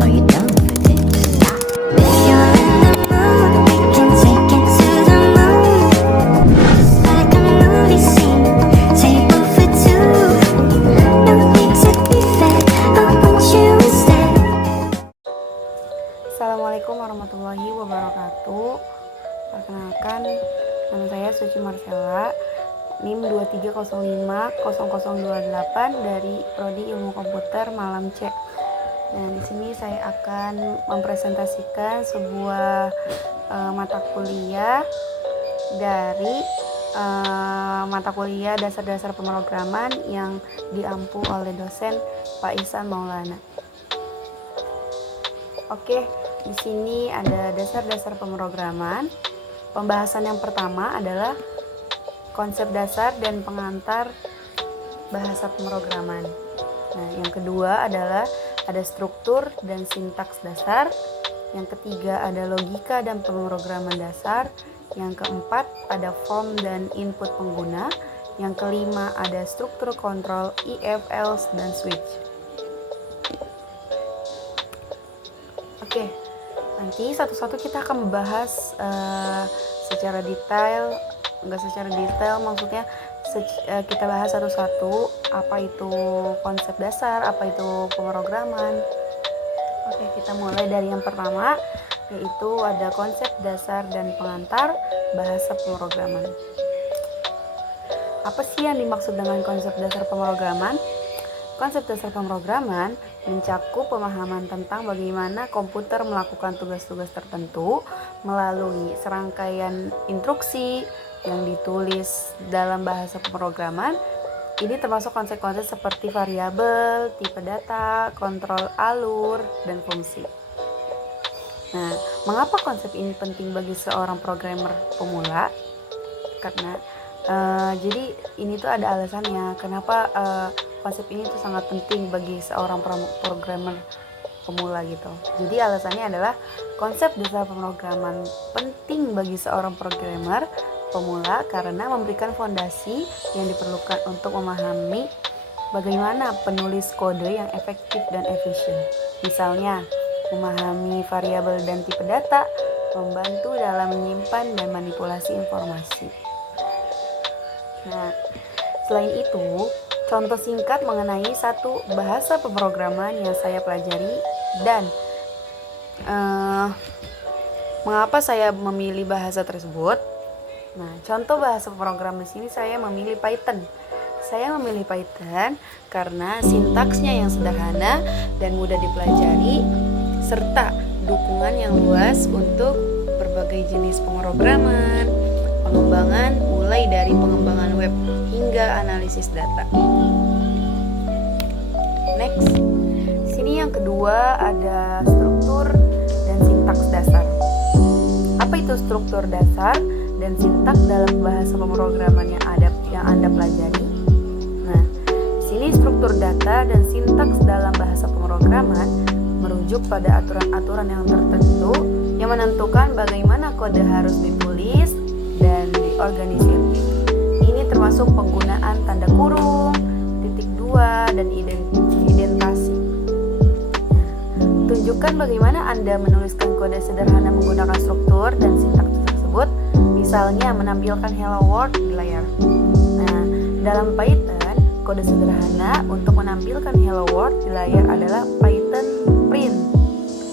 Are you down for this? If you're in the mood, we can take it to the moon. Just like a movie scene, table for two. No need to be fed, I want you instead. Assalamualaikum warahmatullahi wabarakatuh. Perkenalkan, nama saya Suci Marcella, NIM 23050028 dari Prodi Ilmu Komputer Malam C. Nah, di sini saya akan mempresentasikan sebuah mata kuliah dari mata kuliah dasar-dasar pemrograman yang diampu oleh dosen Pak Ihsan Maulana. Oke, di sini ada dasar-dasar pemrograman. Pembahasan yang pertama adalah konsep dasar dan pengantar bahasa pemrograman. Nah, yang kedua adalah ada struktur dan sintaks dasar. Yang ketiga ada logika dan pemrograman dasar. Yang keempat ada form dan input pengguna. Yang kelima ada struktur kontrol, if, else, dan switch. Oke, nanti satu-satu kita akan membahas secara detail, maksudnya kita bahas satu-satu apa itu konsep dasar, apa itu pemrograman. Oke, kita mulai dari yang pertama, yaitu ada konsep dasar dan pengantar bahasa pemrograman. Apa sih yang dimaksud dengan konsep dasar pemrograman? Konsep dasar pemrograman mencakup pemahaman tentang bagaimana komputer melakukan tugas-tugas tertentu melalui serangkaian instruksi yang ditulis dalam bahasa pemrograman. Ini termasuk konsep-konsep seperti variabel, tipe data, kontrol alur, dan fungsi. Nah, mengapa konsep ini penting bagi seorang programmer pemula? Karena jadi ini tuh ada alasannya kenapa konsep ini tuh sangat penting bagi seorang programmer pemula gitu. Jadi alasannya adalah konsep dasar pemrograman penting bagi seorang programmer pemula karena memberikan fondasi yang diperlukan untuk memahami bagaimana penulis kode yang efektif dan efisien. Misalnya, memahami variabel dan tipe data, membantu dalam menyimpan dan manipulasi informasi. Nah, selain itu, contoh singkat mengenai satu bahasa pemrograman yang saya pelajari dan mengapa saya memilih bahasa tersebut. Nah, contoh bahasa pemrograman di sini saya memilih Python. Saya memilih Python karena sintaksnya yang sederhana dan mudah dipelajari serta dukungan yang luas untuk berbagai jenis pemrograman, pengembangan mulai dari pengembangan web hingga analisis data. Next, sini yang kedua ada struktur dan sintaks dasar. Apa itu struktur dasar dan sintaks dalam bahasa pemrograman yang Anda pelajari? Nah, sini struktur data dan sintaks dalam bahasa pemrograman merujuk pada aturan-aturan yang tertentu yang menentukan bagaimana kode harus ditulis dan diorganisir. Ini termasuk penggunaan tanda kurung, titik dua, dan indentasi. Tunjukkan bagaimana Anda menuliskan kode sederhana menggunakan struktur dan sintaks tersebut, misalnya menampilkan hello world di layar. Nah, dalam Python, kode sederhana untuk menampilkan hello world di layar adalah Python print,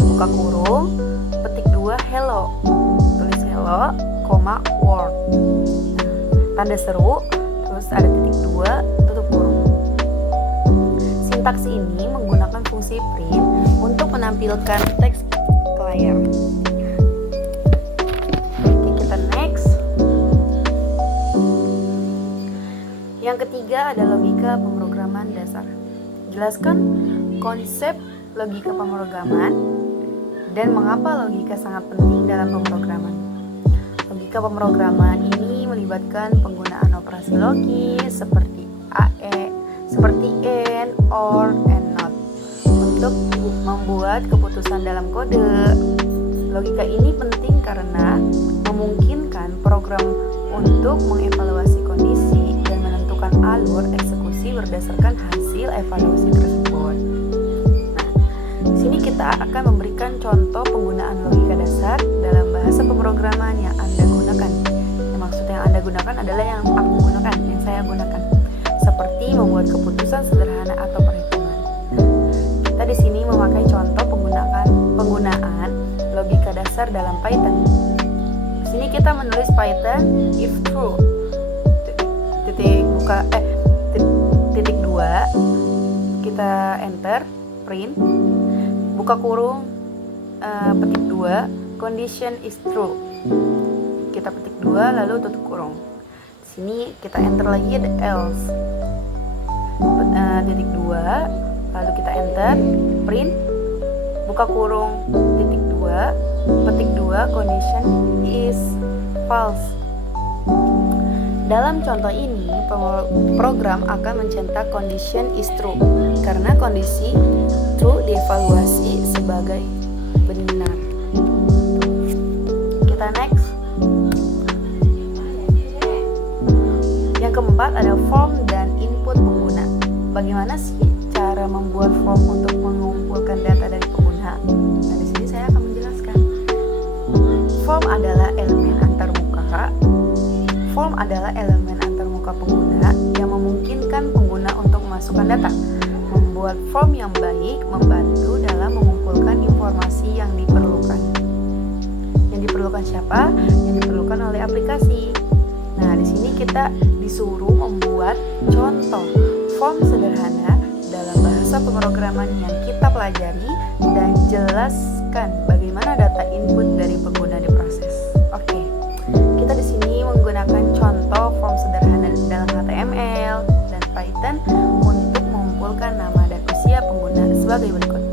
buka kurung, petik dua hello, tulis hello, world, tanda seru, terus ada titik dua, tutup kurung. Sintaks ini menggunakan fungsi print untuk menampilkan teks ke layar. Oke, kita next. Yang ketiga ada logika pemrograman dasar. Jelaskan konsep logika pemrograman dan mengapa logika sangat penting dalam pemrograman. Logika pemrograman ini melibatkan penggunaan operasi logis seperti and, or, and not untuk membuat keputusan dalam kode. Logika ini penting karena memungkinkan program untuk mengevaluasi kondisi dan menentukan alur eksekusi berdasarkan hasil evaluasi tersebut. Nah, sini kita akan memberikan contoh penggunaan logika dasar dalam bahasa pemrograman yang Anda gunakan. Yang maksud yang Anda gunakan adalah yang aku gunakan, yang saya gunakan. Seperti membuat keputusan sederhana atau perhitungan. Kita di sini memakai contoh penggunaan logika dasar dalam Python. Di sini kita menulis Python if true titik 2, kita enter, print, buka kurung, petik 2, condition is true, kita petik 2 lalu tutup kurung. Di sini kita enter lagi ada else, titik 2 lalu kita enter, print, buka kurung, titik 2, petik 2, condition is false. Dalam contoh ini, program akan mencetak condition is true karena kondisi true dievaluasi sebagai benar. Kita next. Yang keempat ada form dan input pengguna. Bagaimana sih cara membuat form untuk mengumpulkan data dari pengguna? Nah, di sini saya akan menjelaskan. Form adalah elemen antarmuka. Form adalah elemen antarmuka pengguna yang memungkinkan pengguna untuk memasukkan data. Membuat form yang baik membantu dalam mengumpulkan informasi yang diperlukan. Yang diperlukan siapa? Yang diperlukan oleh aplikasi. Nah, di sini kita disuruh membuat contoh form sederhana dalam bahasa pemrograman yang kita pelajari dan jelaskan bagaimana data input dari pengguna diproses. Oke. Kita di sini menggunakan contoh form sederhana dalam HTML dan Python untuk mengumpulkan nama dan usia pengguna sebagai berikut.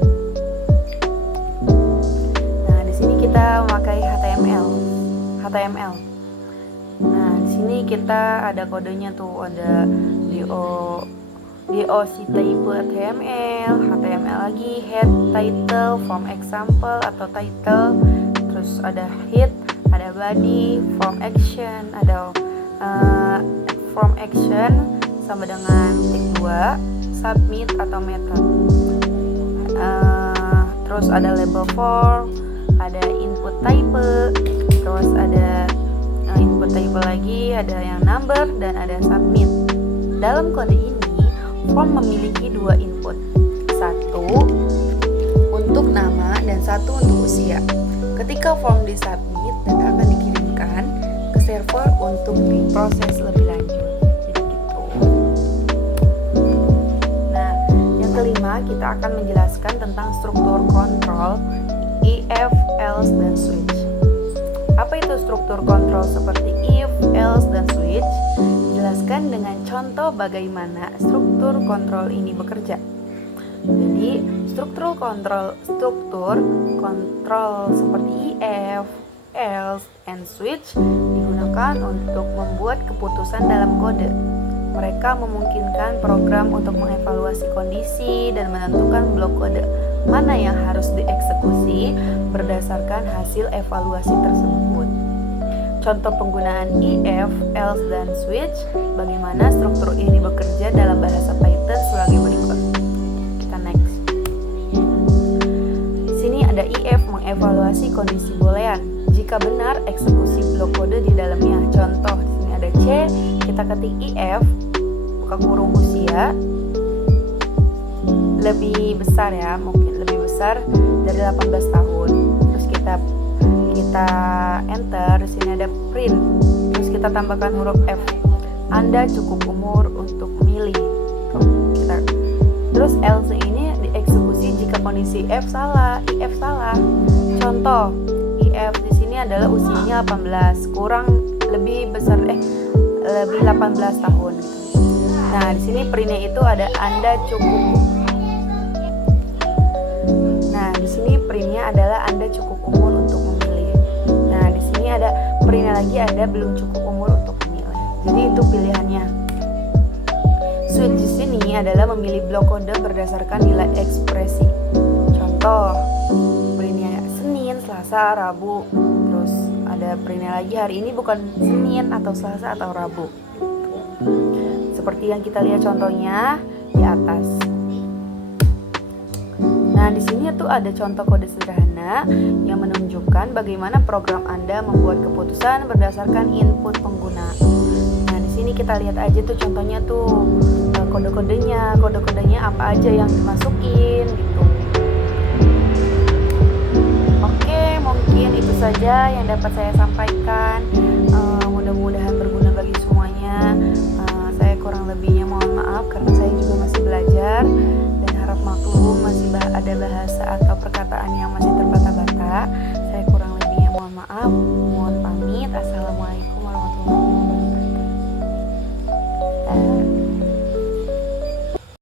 Nah, di sini kita memakai HTML. Nah, di sini kita ada kodenya tuh, ada DOC type HTML lagi, head, title, form example atau title, terus ada head, ada body, form action, ada form action sama dengan titik 2, submit atau method. Terus ada label form, ada input type, terus ada input type lagi, ada yang number dan ada submit. Dalam kode ini, form memiliki dua input, satu untuk nama dan satu untuk usia. Ketika form disubmit, data akan dikirimkan ke server untuk diproses lebih lanjut. Jadi gitu. Nah, yang kelima kita akan menjelaskan tentang struktur kontrol if, else, dan switch. Apa itu struktur kontrol seperti if, else, dan switch? Jelaskan dengan contoh bagaimana struktur kontrol ini bekerja. Jadi, struktur kontrol seperti if, else, and switch digunakan untuk membuat keputusan dalam kode. Mereka memungkinkan program untuk mengevaluasi kondisi dan menentukan blok kode mana yang harus dieksekusi berdasarkan hasil evaluasi tersebut. Contoh penggunaan if, else, dan switch, bagaimana struktur ini bekerja dalam bahasa Python sebagai berikut. Kita next. Sini ada if mengevaluasi kondisi boolean. Jika benar, eksekusi blok kode di dalamnya. Contoh, di sini ada C, kita ketik if, buka kurung usia, lebih besar ya, mungkin lebih besar dari 18 tahun. Terus kita enter, di sini ada print. Terus kita tambahkan huruf F. Anda cukup umur untuk memilih. Terus else ini dieksekusi jika kondisi if salah. Contoh, if di sini adalah usianya 18, kurang lebih 18 tahun. Nah, di sini printnya itu ada Anda cukup. Nah, di sini printnya adalah Anda cukup umur untuk memilih. Nah, di sini ada printnya lagi ada belum cukup umur untuk memilih. Jadi itu pilihannya. Switch di sini adalah memilih blok kode berdasarkan nilai ekspresi. Contoh, printnya Senin, Selasa, Rabu. Terus ada printnya lagi hari ini bukan Senin atau Selasa atau Rabu. Seperti yang kita lihat contohnya di atas. Nah, Nah, di sini tuh ada contoh kode sederhana yang menunjukkan bagaimana program Anda membuat keputusan berdasarkan input pengguna. Nah, di sini kita lihat aja tuh contohnya tuh kode-kodenya apa aja yang dimasukin gitu. Oke, mungkin itu saja yang dapat saya sampaikan. Mudah-mudahan berguna bagi semuanya. Saya kurang lebihnya mohon maaf karena saya juga masih belajar dan harap maklum masih ada bahasa atau perkataan yang masih